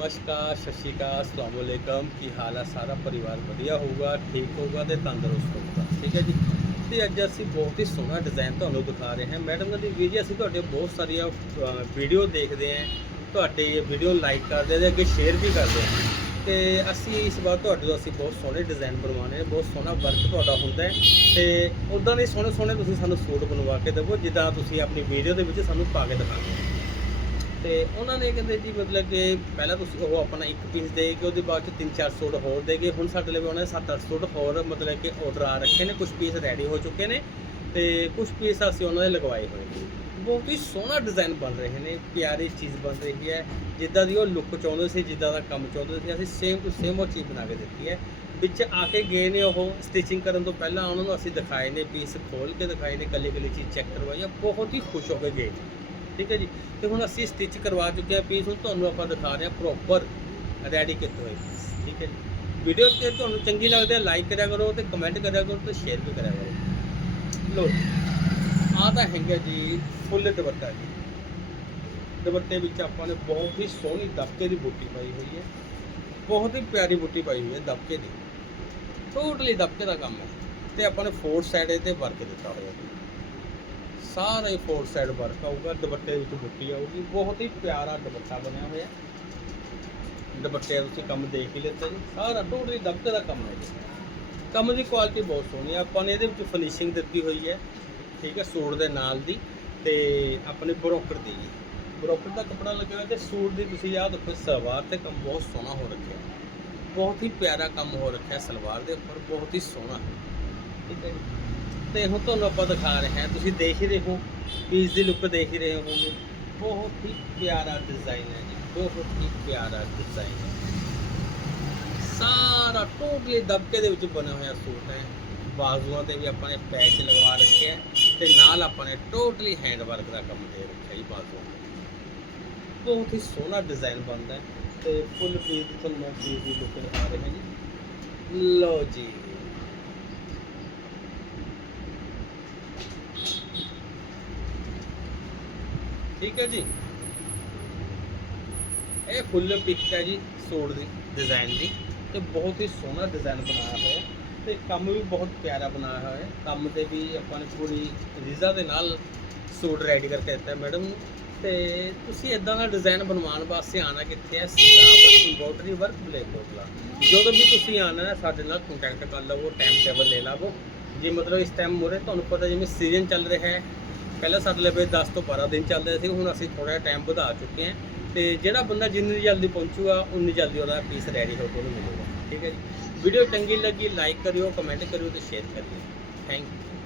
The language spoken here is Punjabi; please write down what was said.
ਨਮਸਕਾਰ, ਸਤਿ ਸ਼੍ਰੀ ਅਕਾਲ, ਅਸਲਾਮ ਵਾਲੇਕਮ ਕੀ ਹਾਲ ਹੈ ਸਾਰਾ ਪਰਿਵਾਰ ਵਧੀਆ ਹੋਊਗਾ, ਠੀਕ ਹੋਊਗਾ ਤੇ ਤੰਦਰੁਸਤ ਹੋਊਗਾ, ਠੀਕ ਹੈ ਜੀ? ਤੇ ਅੱਜ ਅਸੀਂ ਬਹੁਤ ਹੀ ਸੋਹਣਾ ਡਿਜ਼ਾਈਨ ਤੁਹਾਨੂੰ ਦਿਖਾ ਰਹੇ ਹਾਂ। ਮੈਡਮ ਦੀ ਜੀ, ਅਸੀਂ ਤੁਹਾਡੇ ਬਹੁਤ ਸਾਰੀਆਂ ਵੀਡੀਓ ਦੇਖਦੇ ਹਾਂ। ਤੁਹਾਡੇ ਵੀਡੀਓ ਲਾਈਕ ਕਰਦੇ ਹਾਂ ਤੇ ਅੱਗੇ ਸ਼ੇਅਰ ਵੀ ਕਰਦੇ ਹਾਂ ਤੇ ਅਸੀਂ ਇਸ ਵਾਰ ਤੁਹਾਡੇ ਤੋਂ ਅਸੀਂ ਬਹੁਤ ਸੋਹਣੇ ਡਿਜ਼ਾਈਨ ਬਣਵਾਉਣੇ ਨੇ, ਬਹੁਤ ਸੋਹਣਾ ਵਰਕ ਤੁਹਾਡਾ ਹੁੰਦਾ ਹੈ। ਤੇ ਉਦਾਂ ਦੇ ਸੋਹਣੇ ਸੋਹਣੇ ਤੁਸੀਂ ਸਾਨੂੰ ਸੂਟ ਬਣਵਾ ਕੇ ਦੇਵੋ, ਜਿੱਦਾਂ ਤੁਸੀਂ ਆਪਣੀ ਵੀਡੀਓ ਦੇ ਵਿੱਚ ਸਾਨੂੰ ਪਾ ਕੇ ਦਿਖਾਉਂਦੇ ਹੋ ਤੇ ਉਹਨਾਂ ਨੇ ਕਹਿੰਦੇ ਜੀ ਮਤਲਬ ਕਿ ਪਹਿਲਾਂ ਤੁਸੀਂ ਉਹ ਆਪਣਾ ਇੱਕ ਪੀਸ ਦੇ ਕੇ ਉਹਦੇ ਬਾਅਦ ਚ ਤਿੰਨ ਚਾਰ ਸੂਟ ਹੋਰ ਦੇ ਗਏ ਹੁਣ ਸਾਡੇ ਲਈ ਉਹਨਾਂ ਨੇ ਸੱਤ ਅੱਠ ਸੂਟ ਹੋਰ ਮਤਲਬ ਕਿ ਆਰਡਰ ਆ ਰੱਖੇ ਨੇ ਕੁਝ ਪੀਸ ਰੈਡੀ ਹੋ ਚੁੱਕੇ ਨੇ ਤੇ ਕੁਝ ਪੀਸ ਅਸੀਂ ਉਹਨਾਂ ਦੇ ਲਗਵਾਏ ਹੋਏ ਨੇ। ਬਹੁਤ ਹੀ ਸੋਹਣਾ ਡਿਜ਼ਾਈਨ ਬਣ ਰਹੇ ਨੇ, ਪਿਆਰੀ ਚੀਜ਼ ਬਣ ਰਹੀ ਹੈ, ਜਿੱਦਾਂ ਦੀ ਉਹ ਲੁੱਕ ਚਾਹੁੰਦੇ ਸੀ, ਜਿੱਦਾਂ ਦਾ ਕੰਮ ਚਾਹੁੰਦੇ ਸੀ, ਅਸੀਂ ਸੇਮ ਟੂ ਸੇਮ ਉਹ ਚੀਜ਼ ਬਣਾ ਕੇ ਦਿੱਤੀ ਹੈ। ਵਿੱਚ ਆ ਕੇ ਗਏ ਨੇ ਉਹ ਸਟਿਚਿੰਗ ਕਰਨ ਤੋਂ ਪਹਿਲਾਂ ਉਹਨਾਂ ਨੂੰ ਅਸੀਂ ਦਿਖਾਏ ਨੇ ਪੀਸ ਖੋਲ ਕੇ ਦਿਖਾਏ ਨੇ ਕੱਲੀ ਕੱਲੀ ਚੀਜ਼ ਚੈੱਕ ਕਰਵਾਈ ਹੈ, ਬਹੁਤ ਹੀ ਖੁਸ਼ ਹੋ ਕੇ ਗਏ ਨੇ। ਠੀਕ ਹੈ ਜੀ? ਤੇ ਹੁਣ ਅਸੀਂ ਸਟਿਚ ਕਰਵਾ ਚੁੱਕੇ ਹਾਂ ਪੀਸ ਹੁਣ ਤੁਹਾਨੂੰ ਆਪਾਂ ਦਿਖਾ ਰਹੇ ਹਾਂ ਪ੍ਰੋਪਰ ਰੈਡੀ ਕੀਤੇ ਹੋਏ ਪੀਸ ਠੀਕ ਹੈ ਜੀ? ਵੀਡੀਓ ਤੇ ਤੁਹਾਨੂੰ ਚੰਗੀ ਲੱਗਦੀ ਹੈ ਲਾਈਕ ਕਰਿਆ ਕਰੋ ਤੇ ਕਮੈਂਟ ਕਰਿਆ ਕਰੋ ਤੇ ਸ਼ੇਅਰ ਵੀ ਕਰਿਆ ਕਰੋ। ਲੋ ਆਹ ਤਾਂ ਹੈਗਾ ਜੀ ਫੁੱਲ ਦੁਪੱਟਾ ਜੀ। ਦੁਪੱਟੇ ਵਿੱਚ ਆਪਾਂ ਨੇ ਬਹੁਤ ਹੀ ਸੋਹਣੀ ਦਬਕੇ ਦੀ ਬੂਟੀ ਪਾਈ ਹੋਈ ਹੈ। ਬਹੁਤ ਹੀ ਪਿਆਰੀ ਬੂਟੀ ਪਾਈ ਹੋਈ ਹੈ ਦਬਕੇ ਦੀ। ਟੋਟਲੀ ਦਬਕੇ ਦਾ ਕੰਮ ਹੈ। ਤੇ ਆਪਾਂ ਨੇ ਫੋਰ ਸਾਈਡ ਤੇ ਵਰਕ ਦਿੱਤਾ ਹੋਇਆ ਜੀ। ਸਾਰਾ ਹੀ ਫੋਰ ਸਾਈਡ ਵਰਕ ਆਊਗਾ, ਦੁਪੱਟੇ ਵਿੱਚ ਬੁੱਟੀ ਆਊਗੀ, ਬਹੁਤ ਹੀ ਪਿਆਰਾ ਦੁਪੱਟਾ ਬਣਿਆ ਹੋਇਆ। ਦੁਪੱਟੇ ਤੁਸੀਂ ਕੰਮ ਦੇਖ ਹੀ ਲਿੱਤਾ ਜੀ, ਸਾਰਾ ਟੋਟਲੀ ਦਬਕੇ ਦਾ ਕੰਮ ਹੈ ਜੀ। ਕੰਮ ਦੀ ਕੁਆਲਿਟੀ ਬਹੁਤ ਸੋਹਣੀ ਹੈ, ਆਪਾਂ ਨੇ ਇਹਦੇ ਵਿੱਚ ਫਿਨਿਸ਼ਿੰਗ ਦਿੱਤੀ ਹੋਈ ਹੈ, ਠੀਕ ਹੈ, ਸੂਟ ਦੇ ਨਾਲ ਦੀ ਤੇ ਆਪਣੇ ਬਰੋਕਰ ਦੀ ਜੀ। ਬਰੋਕਰ ਦਾ ਕੱਪੜਾ ਲੱਗਿਆ ਹੋਇਆ ਤੇ ਸੂਟ ਦੀ ਤੁਸੀਂ ਯਾਦ ਦੇਖੋ, ਸਲਵਾਰ ਤੇ ਕੰਮ ਬਹੁਤ ਸੋਹਣਾ ਹੋ ਰੱਖਿਆ। ਬਹੁਤ ਹੀ ਪਿਆਰਾ ਕੰਮ ਹੋ ਰੱਖਿਆ ਸਲਵਾਰ ਦੇ ਉੱਪਰ, ਬਹੁਤ ਹੀ ਸੋਹਣਾ। ਠੀਕ ਹੈ ਜੀ। ਤੇ ਹੁਣ ਤੁਹਾਨੂੰ ਆਪਾਂ ਦਿਖਾ ਰਹੇ ਹਾਂ, ਤੁਸੀਂ ਦੇਖ ਹੀ ਰਹੇ ਹੋ ਪੀਸ ਦੀ ਲੁੱਕ ਦੇਖ ਹੀ ਰਹੇ ਹੋਗੇ ਬਹੁਤ ਹੀ ਪਿਆਰਾ ਡਿਜ਼ਾਈਨ ਹੈ ਜੀ, ਬਹੁਤ ਹੀ ਪਿਆਰਾ ਡਿਜ਼ਾਈਨ ਹੈ। ਸਾਰਾ ਟੋਟਲੀ ਦਬਕੇ ਦੇ ਵਿੱਚ ਬਣਿਆ ਹੋਇਆ ਸੂਟ ਹੈ। ਬਾਜ਼ੂਆਂ ਤੇ ਵੀ ਆਪਾਂ ਨੇ ਪੈਚ ਲਗਵਾ ਰੱਖਿਆ ਹੈ ਤੇ ਨਾਲ ਆਪਾਂ ਨੇ ਟੋਟਲੀ ਹੈਂਡ ਵਰਕ ਦਾ ਕੰਮ ਦੇ ਰੱਖਿਆ ਜੀ ਬਾਜ਼ੂਆਂ ਤੇ। ਬਹੁਤ ਹੀ ਸੋਹਣਾ ਡਿਜ਼ਾਈਨ ਬਣਦਾ ਹੈ ਤੇ ਫੁੱਲ ਪੀਸ ਤੁਹਾਨੂੰ ਪੀਸ ਦੀ ਲੁੱਕ ਦਿਖਾ ਰਿਹਾ ਜੀ। ਲਓ ਜੀ। ਠੀਕ ਹੈ ਜੀ। ਇਹ ਫੁੱਲ ਪਿਕ ਹੈ ਜੀ ਸੂਟ ਦੀ ਡਿਜ਼ਾਈਨ ਦੀ। ਤੇ ਬਹੁਤ ਹੀ ਸੋਹਣਾ ਡਿਜ਼ਾਈਨ ਬਣਾਇਆ ਹੋਇਆ ਹੈ। ਤੇ ਕੰਮ ਵੀ ਬਹੁਤ ਪਿਆਰਾ ਬਣਾਇਆ ਹੋਇਆ ਹੈ। ਕੰਮ ਤੇ ਵੀ ਆਪਾਂ ਨੇ ਪੂਰੀ ਰੀਜ਼ਾ ਦੇ ਨਾਲ ਸੂਟ ਰੈਡੀ ਕਰਕੇ ਦਿੱਤਾ ਮੈਡਮ ਨੂੰ। ਤੇ ਤੁਸੀਂ ਇਦਾਂ ਦਾ ਡਿਜ਼ਾਈਨ ਬਣਵਾਉਣ ਵਾਸਤੇ ਆਣਾ ਕਿੱਥੇ ਹੈ? ਸਜਾਵਟ ਇੰਬੋਟਰੀ ਵਰਕ ਬਲੇਕ ਕੋਟਲਾ ਜਦੋਂ ਵੀ ਤੁਸੀਂ ਆਣਾ ਹੈ, ਸਾਡੇ ਨਾਲ ਕੰਟੈਕਟ ਕਰ ਲਵੋ ਟਾਈਮ ਟੇਬਲ ਲੈ ਲਵੋ। ਜੇ ਮਤਲਬ ਇਸ ਟਾਈਮ ਮੋਰੇ ਤੁਹਾਨੂੰ ਪਤਾ ਜਿਵੇਂ ਸੀਜ਼ਨ ਚੱਲ ਰਿਹਾ ਹੈ ਪਹਿਲਾਂ ਸਾਡੇ ਲਈ 10 ਤੋਂ 12 ਦਿਨ ਚੱਲਦੇ ਸੀ, ਹੁਣ ਅਸੀਂ ਥੋੜਾ ਜਿਹਾ ਟਾਈਮ ਵਧਾ ਚੁੱਕੇ ਹਾਂ ਤੇ ਜਿਹੜਾ ਬੰਦਾ ਜਿੰਨੀ ਜਲਦੀ ਪਹੁੰਚੂਗਾ, ਉਨੀ ਜਲਦੀ ਉਹਦਾ ਪੀਸ ਰੈਡੀ ਹੋ ਕੇ ਉਹਨੂੰ ਮਿਲੂਗਾ। ਠੀਕ ਹੈ ਜੀ। ਵੀਡੀਓ ਚੰਗੀ ਲੱਗੀ ਲਾਈਕ ਕਰਿਓ ਕਮੈਂਟ ਕਰਿਓ ਤੇ ਸ਼ੇਅਰ ਕਰਿਓ। Thank you